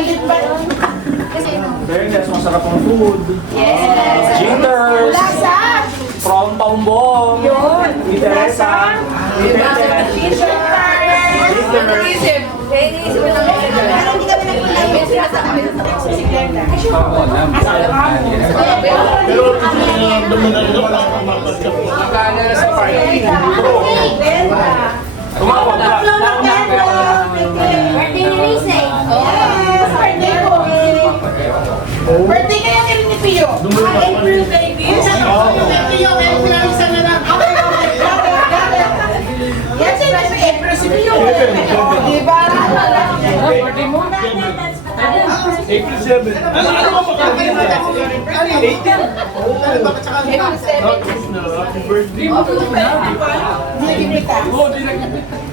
Galit ba? Fairness, masarap ang food. Yes! Jitters. Lasa! From Paumbong. Yun! Teresa. Tumawag na. Birthday ni Rize. Yes! Birthday ko. Birthday kaya kaya ni Pio. April baby. Pio, kaya pinalisa na lang. Yes, si April si Pio. Diba? Birthday mo. April 7. Ano ba magkakaroon? 18? Happy birthday mo.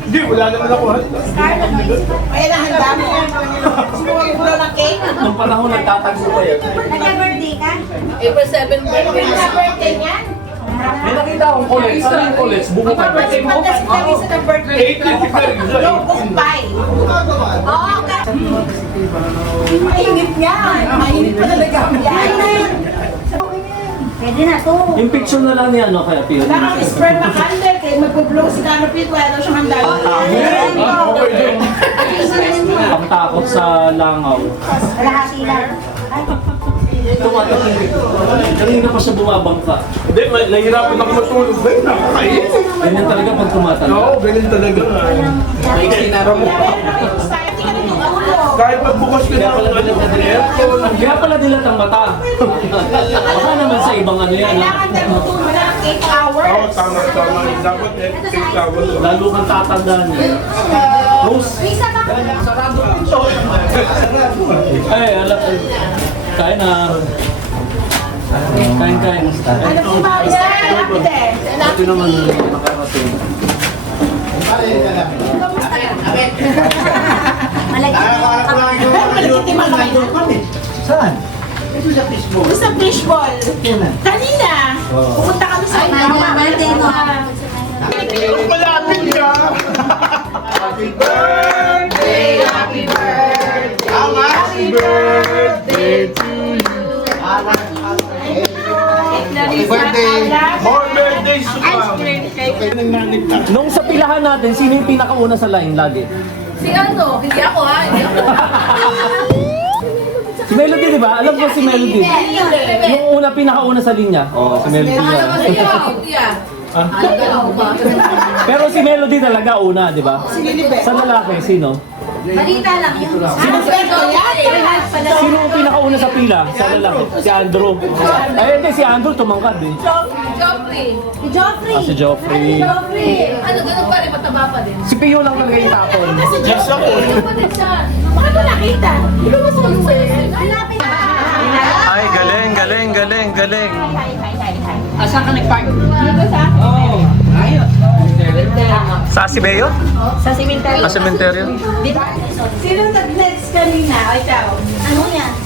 Hindi, wala naman ako. Kaya nahanda mo. Sumuwi mo ng cake. Nung panahon nagtatago pa yan. Nagka-birthday ka? April 7 birthday. Nagka-birthday niyan? May nakita akong college. Saan yung college? Buko pa. Birthday mo? Kasi kanisa ng birthday. 18. Yung kumpay. Oo, mainit yan. Mainit pa talaga. Yan. Pwede na to. Yung picture na lang niya, ano kaya, Pio? Wala kang spread na candle. Kaya magpo-blow si Canopy. Wala daw siyang handa. Ang takot sa langaw. Kalahati lang. Tumatakot. Kanina pa siya bumabangka. Hindi, nahihirapan ako matulog. Dahil nakakain. Ganyan talaga pag tumatanda. Oo, ganyan talaga. Kahit magbukas ka na ng aircon. Kaya pala dilat ang mata. Baka naman sa ibang ano yan. Kailangan na luto mo na 8 hours. Oo, tama. Dapat 8 hours. Lalo kang tatandaan niya. Rose. Sarado ito. Ay, alam. Kain na. Kain. Ano po ba? Lapide. Ito naman nakarating. Malagitiman kayo. Saan? Sa fishball. Kanina. Pumunta kami sa birthday mo. Malapit ka! Happy birthday! Happy birthday! Happy birthday to you! Happy birthday! More birthdays to come! Nung sa pilahan natin, sino yung pinakauna sa line lagi? Si ano? Hindi ako ha. Hindi ako. Si Melody, di ba? Alam ko si Melody. Yung una, pinakauna sa linya. Oo, si Melody. Ano nga. ba siya? Hindi ah. Ano ba? Pero si Melody talaga una, di ba? Sa lalaki, sino? Balita lang yun. Sino yung pinakauna sa pila? Sa lalaki? Si Andrew. Ay, hindi, si Andrew tumangkad eh. Joffrey. Ah, si Joffrey. Ano, ganun pa rin, mataba pa din. Si Pio lang talaga yung tapon. Yes, ako. Ano pa din siya? Bakit mo nakita? Hindi ko gusto yung Malapit. Ay, galing. Asan ka nag-park? Dito sa? Oo. Ayos. Sa Sibeo? Sa cemetery. Sa sementeryo? Sino nag-next kanina? Ikaw. Ano yan?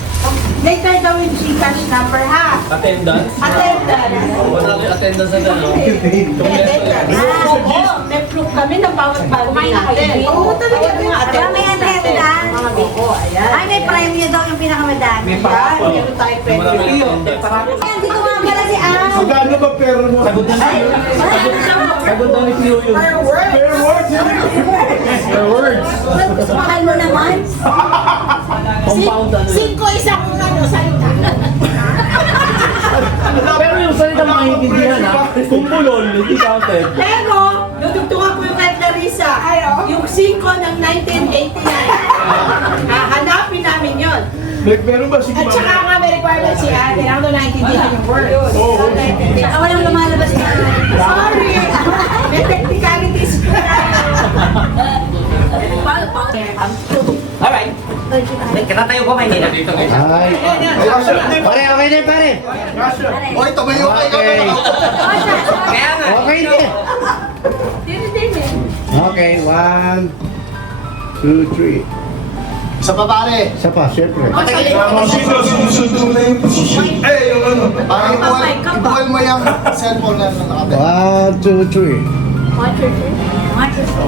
Later daw yung Gcash number ha. Attendance? Attendance. Wala yung attendance na gano'n. Oo, may proof kami ng bawat bagay natin. Oo, talaga yung attendance. May attendance. Mga biko, ayan. Ay, may premium daw yung pinakamadami. May Yan, parapol. meron tayo pwede. Ayan, dito nga pala si Al. Magkano ba pera mo? Sagot daw ni Pio yun. Per word. Per word, Per words. Mahal mo naman. Compound ano yun. 5 isang ano, salita. Pero yung salita maintindihan ha. Kung bulol, hindi counted. Pero, nudugtungan ko yung kay Clarissa. Yung 5 ng 1989. Hanapin namin yun. Meron ba si At saka nga may requirement siya, kailangan doon naintindihan yung word. Saka walang lumalabas na. Sorry! May technicalities. Alright. Nagkatatayo ko Maynila. Ay. Pare, okay na pare. Oy, tumayo ka Okay. Kaya nga. Okay na. Okay, 1, 2, 3. Isa pa pare. Isa pa, syempre. Sino susunod na yung position? Eh, yung ano. Parang ibuhal mo yung cellphone na nakabit. 1, 2, 3.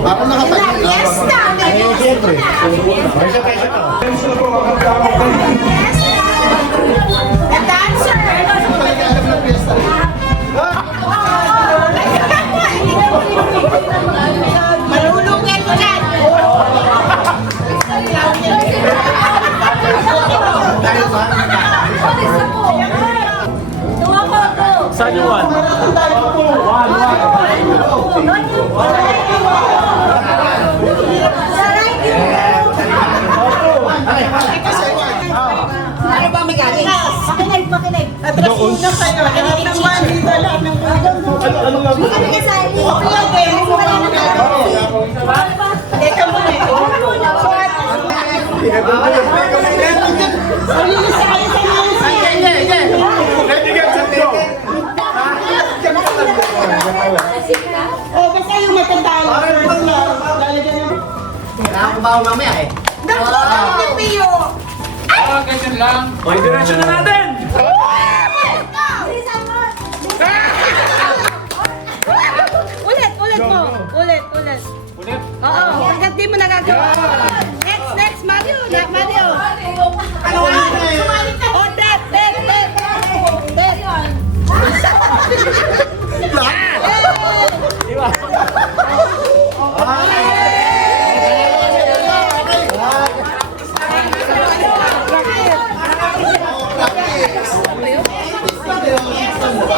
Parang nakatayo. Yes na! Eh, siyempre. Peso to. The dancer! Malulungin mo dyan! Saan yung one? Ano ba may galing? Makinig, makinig. Doon. Makinig ka sa akin. Kasi wala na Teka muna eh. Oh, basta yung matandaan. Nakakabaw mamaya eh. Naku, ni Pio! May diretso na natin! Ulit mo. Ulit. Oo, hanggat di mo nagagawa. Next, Mario. Mario. Oh, Ted.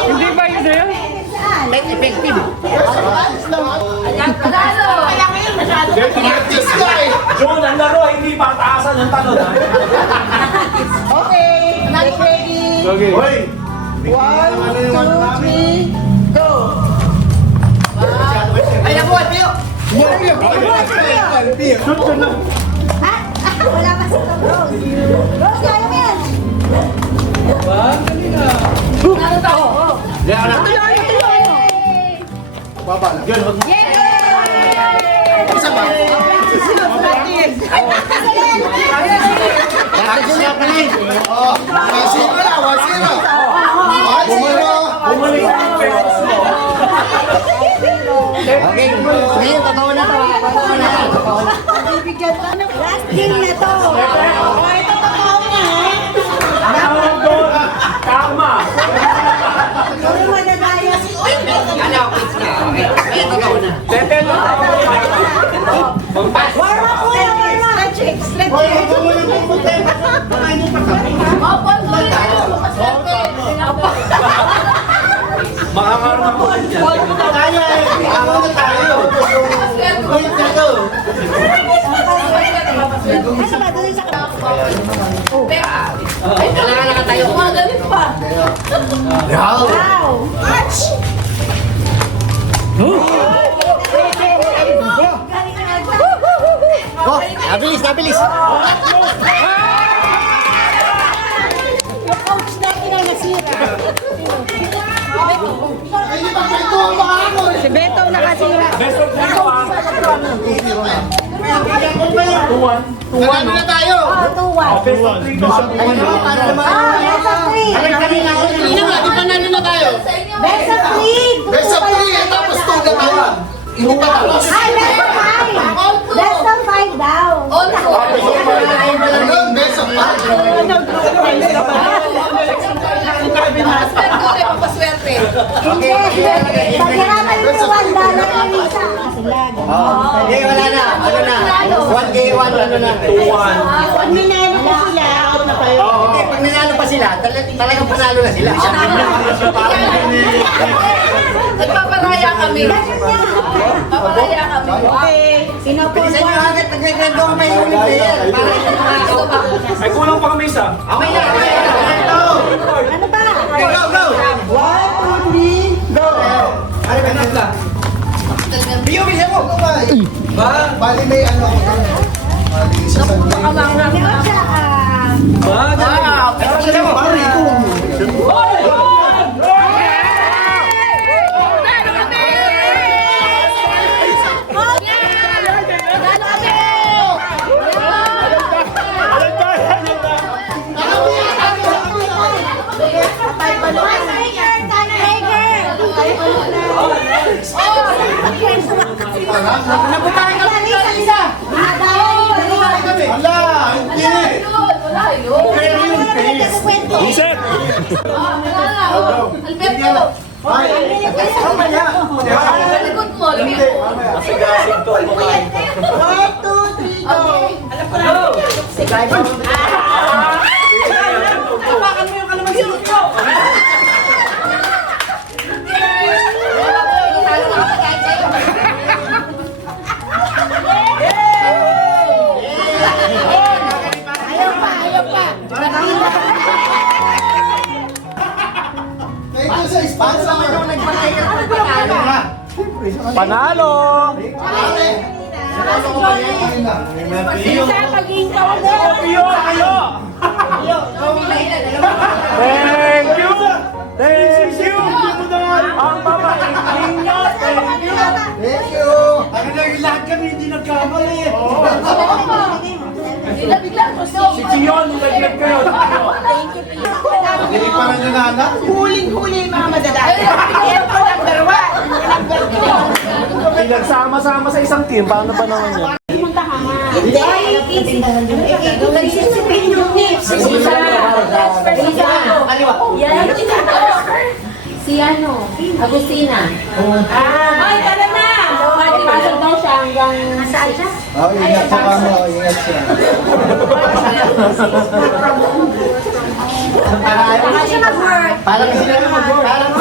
Hindi ba yun na yun? Late effective. John, ang laro, hindi pataasan yung talon ha? Okay, get ready. Okay. Hoy! 1, 2, 3, go. Ay, nabuhat Pio! Shoot ka na. Wala pa si Rose. Rose, kaya mo yan. Baba lang. Yun, wag mo. Isa ba? Practice niya pala eh. Oh, 1-0 na, 1-0. 1-0. Bumalik na yung parents mo. Okay, ngayon, totoo na to. Totoo na to. Last game na to. Oh, ito totoo na, ha? Ang tawag doon, karma. Puro madadaya. Ano, quiz na. Okay. Kaya totoo na. Tete mo. Magpas. Warm up muna, warm up. Stretching. Makakarma ko dyan. Tayo eh. Ako na tayo. Wait na to. Ano ba, doon sa... Kailangan nakatayo. Wow! Oh, nabilis. Yung coach natin ang nasira. Si Beto ang nakasira. Best of 3 ko ah. 2-1. Nanalo na tayo. Oh, 2-1. Best of 3 ko ah. Para naman. Best of 3. Hindi nga, di panalo na tayo. Best of 3. Best of 3, tapos 2 na tayo. Hindi pa tapos. Ay, best of 5. Best of 5 daw. Ayun, best of 5. Hindi. Paghirapan mo $1 ang isa. Kasiglag. Hindi, wala na. Ano na? 1K1, ano na. 2-1. Pag ninalo ko sila, out na kayo. Hindi, pag nanalo pa sila, talagang panalo na sila. Nagpaparaya kami. Paparaya kami. Okay. Bilisan nyo agad, nag-regrado ka may unit player. Para hindi makakaupa. Ay, kulang pa kami isa. Okay na, okay na. Ano ba? Go! 1, 2, 3, go! Ano ba nasa? Bio, bilisan mo. Bali may ano ko doon. Bali sa Sunday. Hindi ko siya, Bilisan mo. Pare, ito. Tiger! ka na? Nabutahan ka lang isa. Wala, hindi. Wala yun. Pero yung face. Isip! Alberto! Ay, Sa likod mo, Alberto. Masigasig to. 1, 2, 3, go. Alam ko na. Tapakan mo yung kalamansi mo. thank you sa sponsor. Panalo! Pio kayo! Thank you! Thank you! Ang babait ninyo! Thank you! Thank you. Lahat kami hindi nagkamali. Bigla gusto. Si Chion, nilaglag kayo. Hindi pa rin nanana. Huling-huli yung mga madadali. Yan po, number 1. Number 2. Pinagsama-sama sa isang team, paano ba naman yan? Nagsisipin yung nips. Yan. Si ano? Agustina. Ay, tara na! Pasok daw siya hanggang... Nasaan siya? Oh, ingat sa kamo, ingat siya. Baka siya mag-work. Parang sila na mag-work. Parang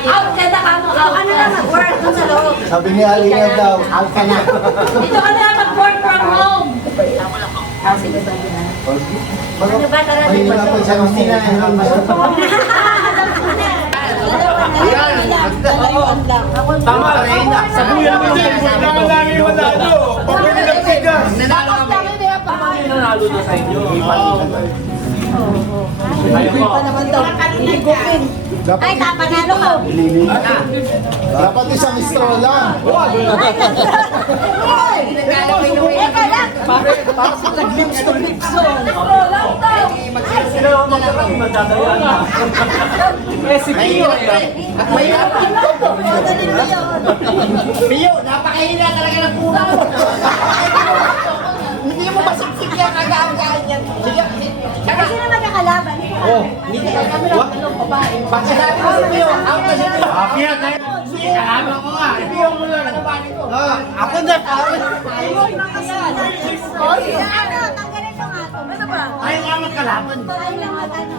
Out, kaya ka mo. Ano lang mag-work dun sa loob. Sabi ni Alingan daw. out ka na. Dito ka na mag-work from home. Ano ba tara? Mahihirapan siya ng sila. Tama, sa buyan mo yung Kailangan namin manalo. Pagpili ng tigas. Nanalo kami. nanalo na sa inyo. Ayun po. Ay, tapanalo ko. Dapat isang straw lang. Eka lang. Sila ang magkakaroon magdadayaan na. Eh, si Pio. Pio, napakahina talaga ng pura mo. Hindi mo masiksik yan, aga-again yan. Sige, Ay, sino magkakalaban? pag sinabi mo si Pio, out na si Pio. Pio, kalaban ko nga. Pio mo lang, kalabanin ko. Ako na, Ano, tanggalin ko nga to. Ano ba? ayaw nga magkalaban. Ayaw lang mag-ano.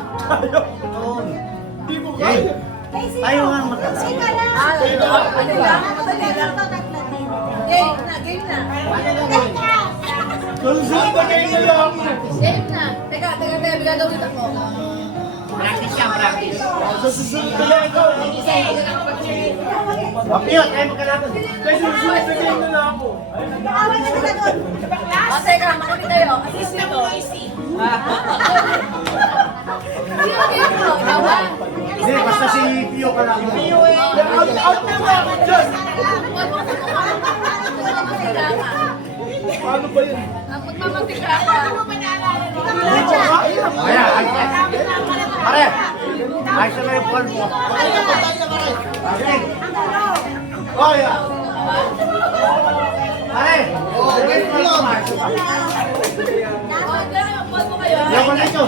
Eh, sino? Ayaw nga magkalaban. Sino na? Ano ba? Tatlo din. Game na, game na. Konsultagay na lang. Game na. Teka, bigla daw ulit ako. Practice siya, practice. Pio, tayo magkalaban. Kaya konsultagay na lang ako. Away na sila doon. O, teka, makinig tayo. Assist nito. Sino ginagawa? Ikaw ba? Hindi, basta si Pio ka lang. Pio eh. Out na nga ako dyan. Paano ba yun? Magmamatika ka. Kaya, pare, ayos na yung phone mo. Sige. Oh, yeah. Pare, yung ko na ito.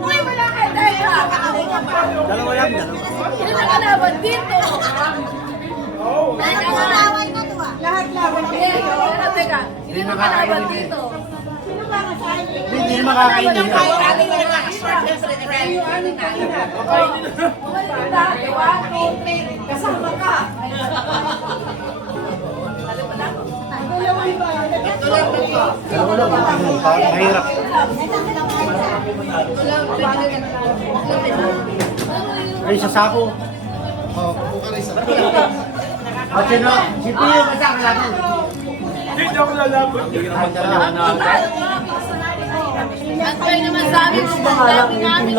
Uy, wala kayo tayo. Dalawa yan, dalawa. Hindi na kalaban dito. Lawan ko to ah. Lahat lawan. Teka, hindi na kalaban dito. Hindi makakainin. Kasama ka. Mahirap. Ay, sa sako. Oh, bukan isa. At yun na, si Pio kasama natin. Hindi ako lalaban. At kayo naman sa amin, dami namin.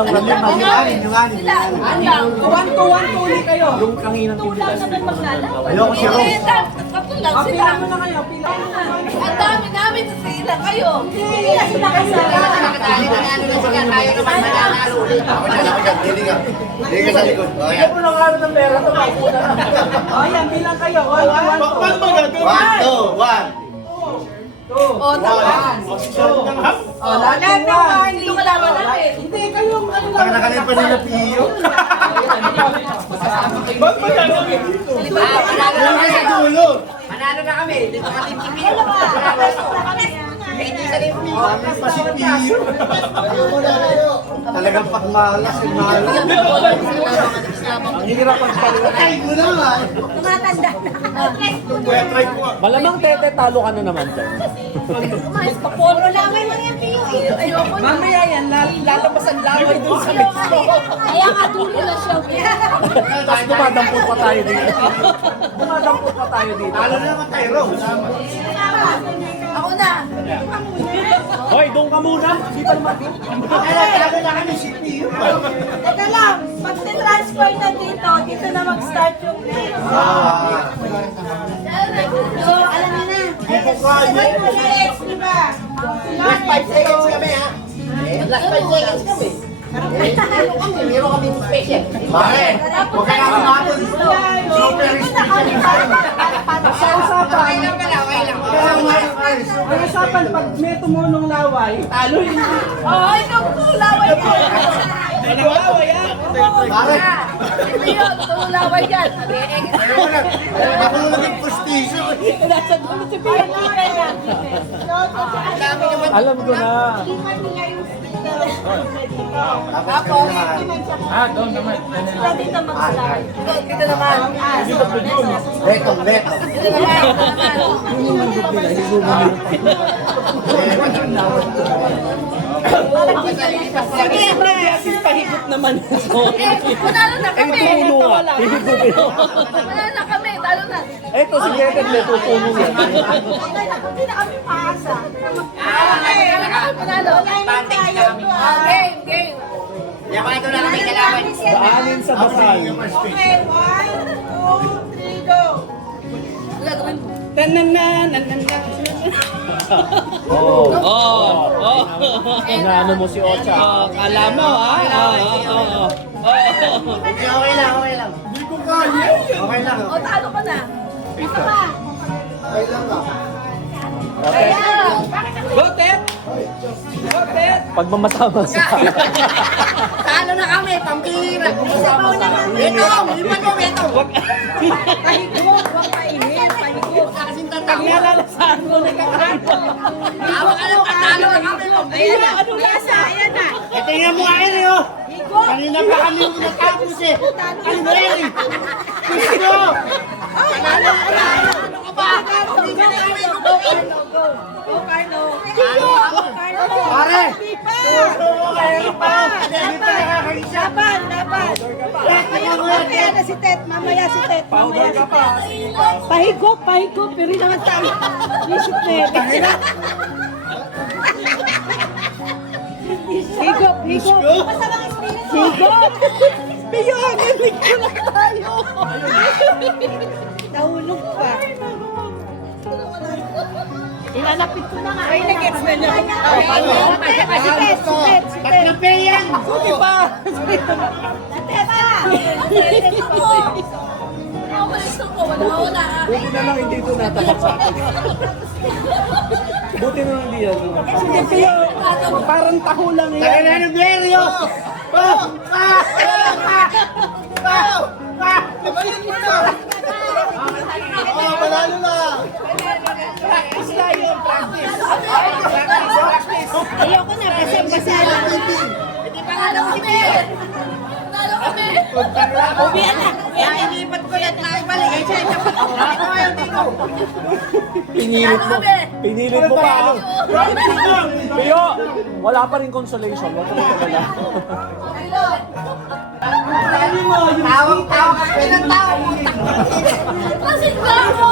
Yung anin. Sila, hanggang 1-2 ulit kayo. Yung kanginang Tulang naman maglalaro. Ayoko siya, Ro. Kapag tatlo lang sila. Pila mo na kayo, pila mo na kayo. Ang dami namin sa sila kayo. Hindi na sila kasama. Hindi ka sa likod. Oh, Bigyan yan. mo na nga ng pera, tumakbo na. O, yan, bilang kayo. 1, 2, 1, 2. Paano magagawin? 1, 2, 1. O, tapos. O, lahat ng one. Hindi ko malaman namin. Hindi, kayong ano lang. Taka nakalim pa nila Pio. Ba't magagawin dito? Sa dulo. Manalo na kami. Dito ka team TV. Hindi sa team TV. Kami pa si Pio. Talagang pagmalas. Malas. Ang hirap ang paliwanag. Ay, mo na nga. Tumatanda na. Kuya, try ko nga. Malamang tete, talo ka na naman dyan. Puro laway mo yan, Pio. Ayoko na. Mamaya yan, lalabas ang laway doon sa likod. Kaya nga dulo na siya. Tapos dumadampot pa tayo dito. Dumadampot pa tayo dito. Talo na naman tayo, Rose. Ako na. Hoy, doon ka muna. Di pa naman. Talo na kami si Pio. Teka lang, pag transfer na dito na mag-start yung game. So, alam niyo na. Sabay mo na X, di ba? Last 5 seconds kami ha. Last 5 seconds kami. Meron kami special. Pare, huwag ka naman natin. Super special. Sa usapan, Okay lang pala, okay lang. ang usapan, pag may tumulong laway, talo yun. Oo, ikaw tulaway yan. Laway yan. Pare, Hindi yun, tulaway yan. nakulog yung postisyo. Nasa dulo si Pio. Alam ko na. Tapos, Doon naman. Dito mag-start. dito naman. Betong, betong. Dito naman. Sige, pre, kasi pahigop naman. Panalo na kami. Tulungan. Hihigupin mo. Panalo na kami. Talo na. Eto, si Tete, may tutulong yan. Hindi na kami paasa. Panalo. Game, game. Yan mga ito na kami kailangan. Daanin sa basal. Okay, 1, 2, 3, go! Wala gawin mo. Oo. Inaano mo si Ocha. Kala mo, ha? Okay lang, okay lang. Hindi ko kaya. Okay lang. O, talo ka na. Okay lang ka. Go, Ted! Go, Ted! Pagmamasama sa Talo na kami, pambira. Ito, ipan mo, ito. Pahigop, huwag painit, pahigop. Kasing Pag tatawa. nalalasahan mo, nagkakaiba. Hawak ka lang, talo na kami. Ayan na, ano lasa? Ayan na. Ito nga mo kayo niyo. Higop! Kanina pa kami natapos eh. Ano ba yan eh? Gusto! Ano ka ba? Go, Carlo, go. Go, Carlo. Carlo. Pare! Hindi pa. Hindi pa nakakaisa. Laban, laban. Mamaya na si Tet, mamaya si Tet. Mamaya si Tet. Pahigop, pahigop. Pero naman tayo. Isip na yun. Higop, higop. Higop. Piyon, ibig ko na tayo. Nahulog pa. Ilalapit ko na nga. Ay, nag-gets na niya. Si Tet, si Tet, si Tet. Napeyan! Suki pa! Wala. Buti na lang hindi ito natapat sa akin. Buti na lang hindi yan. Sige, Pio. Parang taho lang yan. Tayo na ng Berio! Oh, panalo na! Practice tayo, practice. Ayoko na, basa-basa na. Panalo kami. Panalo kami. Ubiyan na. Ilipat ko yan, naibalik. Ay, siya, ako ayaw dito. Pinilit mo. Pinilit mo pa. Pio, wala pa rin consolation. Huwag ka magkakala. Tawag kami ng tao. Kasi ako.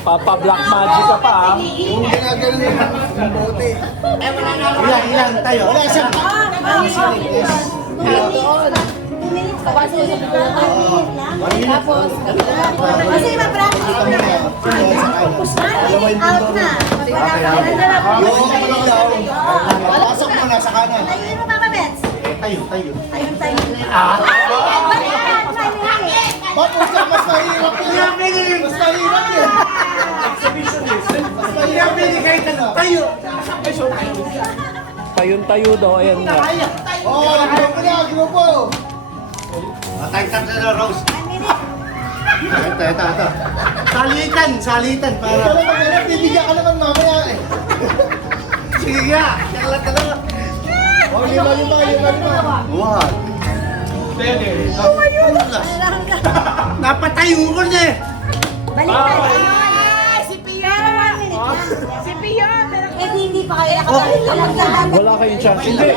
Papa-black magic ka pa, ha? Yung ginagano yung bote. Ilan tayo? Wala isang minutes. Tapos, 1 minute lang. Tapos, kasi ma-practice Kita mo na. na. Tapos sa kanan. 1 minute out na. Yung ano daw. Pasok mo na sa kanan. Ayun mo, Mama Bets. Tayo. Ayun tayo. Ba't mas mahirap yun? Mas mahirap yun. Mas mahirap yun. Tayo. Tayon-tayo daw, ayan nga. Oo, grupo. Matay-tap na Rose. 1 minute. Ito. Salitan para. Ikaw lang mag-hirap, bibigyan ka naman mamaya eh. Sige nga. Kalat ka na. Oh, lima. What? Napatay mo na eh. Balik si Pia. 1 minute lang. Si Pia. Eh, hindi pa kayo nakapagdadan. Wala kayong chance. Hindi.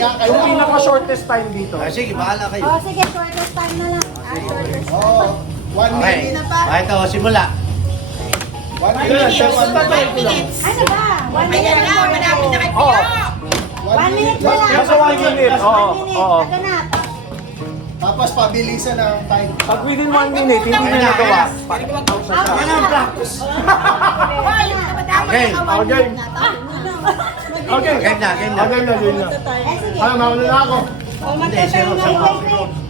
Yung pinaka-shortest time dito. Sige, bahala kayo. Oh, sige, shortest time na lang. Shortest time. Oo. 1 Okay. minute. Ito, simula. 1 minute. Ano ba? 1 minute lang. Malapit na kayo. Oo. 1 minute na lang. Nasa 1 minute. Oo. 1 minute. Oo. Ganap. Tapos pabilisan ang time. Pag within 1 minute, hindi nyo nagawa. Yan ang practice. Okay. Okay. Game na. Eh, sige. Mauna na ako. Hindi, zero sa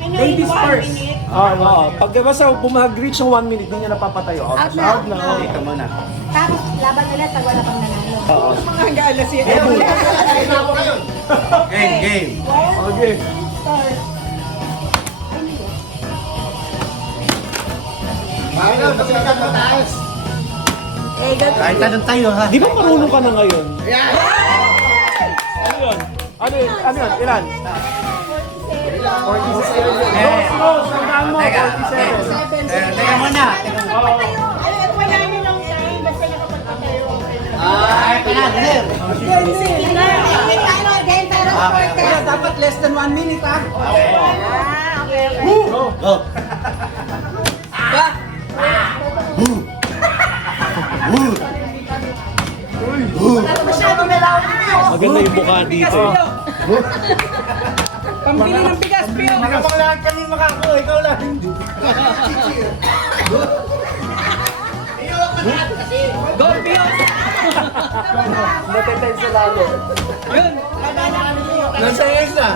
Ladies first. Oo. Pag basta bumag-reach ng 1 minute, hindi nyo napapatayo. Out na. Out na. Dito muna. Tapos, laban ulit pag wala pang nanalo. Oo. Game. Okay. Ayun, magkakat mataas. Kahit anong tayo ha. Di ba marunong ka na ngayon? Ano yun? Ano yun? Ilan? 47. Rose, tandaan mo, Teka 47. Teka muna. Ay, panalo. Dapat less than 1 minute, ha? Go. Maganda yung mukha dito eh. Pambili ng bigas, Pio! Nakapanglahat kami makako. Ikaw lang. Go, Pio! Natetense lalo. Nasa extra.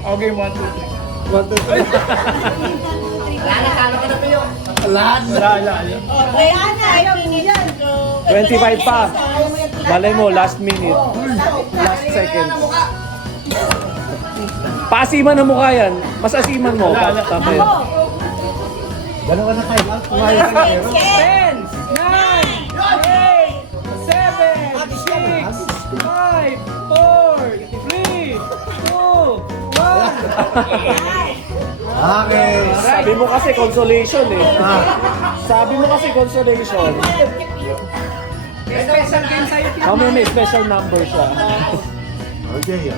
Okay, 1, 2, 3. 1, 2, 3. Lahat. Kaya na, ayaw mo yan. 25 pa. Malay mo, last minute. Last second. Paasiman ang mukha yan. Mas asiman mo. Tama yun. Dalawa na kayo. Kumain ka na pero. 10, 9, 10, 7, 6, 5, 4, 3, 2, 1. Okay. Sabi mo kasi consolation eh. Sabi mo kasi consolation. Mamaya may special number siya. Okay.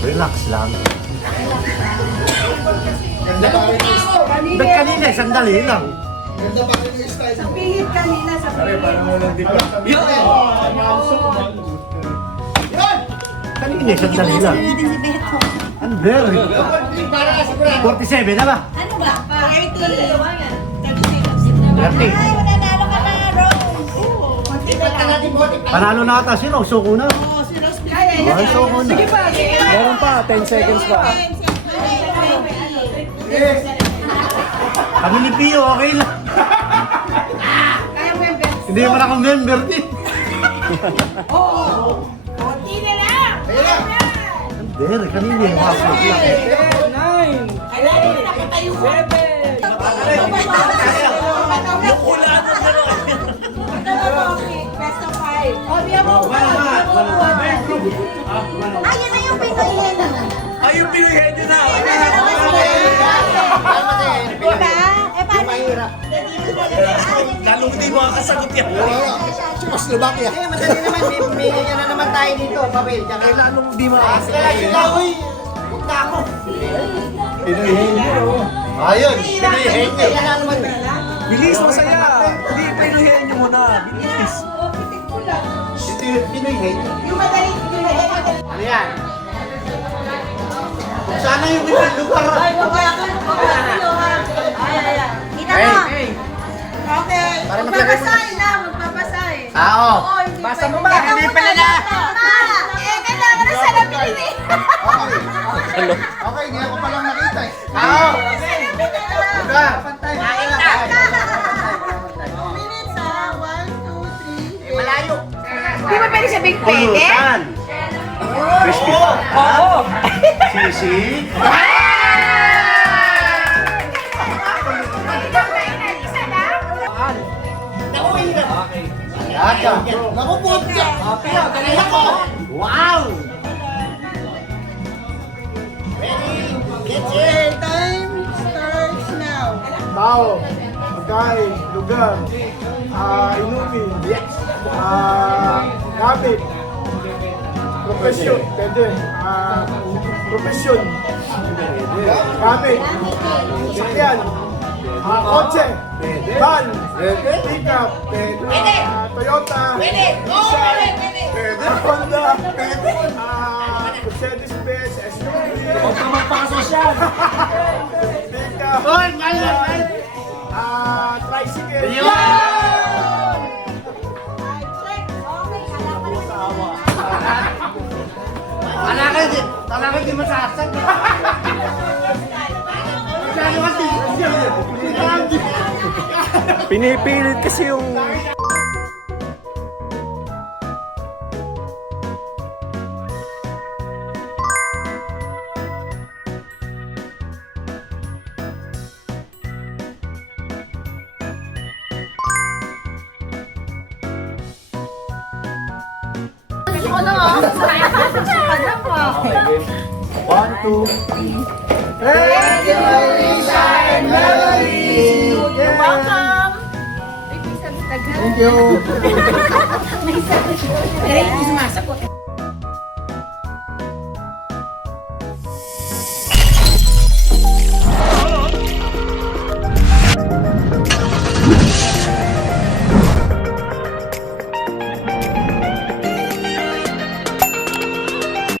Relax lang. Ba't kanina? Sandali lang. Ganda pa rin yung style. Pihit kanina sa pihit. Kanina, sandali lang. natin si Beto. Ano ba? 47 na ba? Ano ba? 30. 30. Ay, mananalo ka na, Rose. Panalo na ata sino? Suko na. Ay, suko na. Meron pa, 10 seconds pa. Kami ni Pio, okay lang. Hindi naman ako member din. Hindi, kanina yung hapon lang. Ayun na yung Pinoy naman. Ay, yung pinuhin nyo na! Diba? Eh, paano? Lalong di makakasagot yan. Czechoslovakia. Madali naman, may na naman tayo dito, Babel. Ay, lalong di makakasagot. Ayun, pinayihin niyo. Bilis, masaya! Hindi, pinuhin nyo muna. Bilis. Pinayihin. Yung madali, Ano yan? Sana yung ibang lugar. Ay, mamaya ka. Ay. Kita mo. Okay. Magpapasahin na. Magpapasahin. Oo. hindi Basta pwede. mo ba? Hindi pala na. Kailangan na salamin eh. Okay. Okay, hindi ako palang nakita eh. Oo. Lugar. Minutes ha. 1, 2, 3. Malayo. Di ba pwede siya big pwede? Pulutan. Crispy pa. Oo! Sisi. Naku po! Wow! Time starts now. Tao, pagkain, lugar, inumin, gamit, profesyon, pwede, profesyon, gamit, sakyan, kotse, van, pickup, Toyota, Honda, Mercedes-Benz, SUV, Huwag ka magpakasosyal! pickup, tricycle, Talaga di masasag. Magkano kasi? Pinipilit kasi yung... Gusto ko na nga. Gusto ka na pa. 1, 2, 3. Welcome! Ay, may sabi tagal. Thank you. May sabi. Pero hindi sumasagot.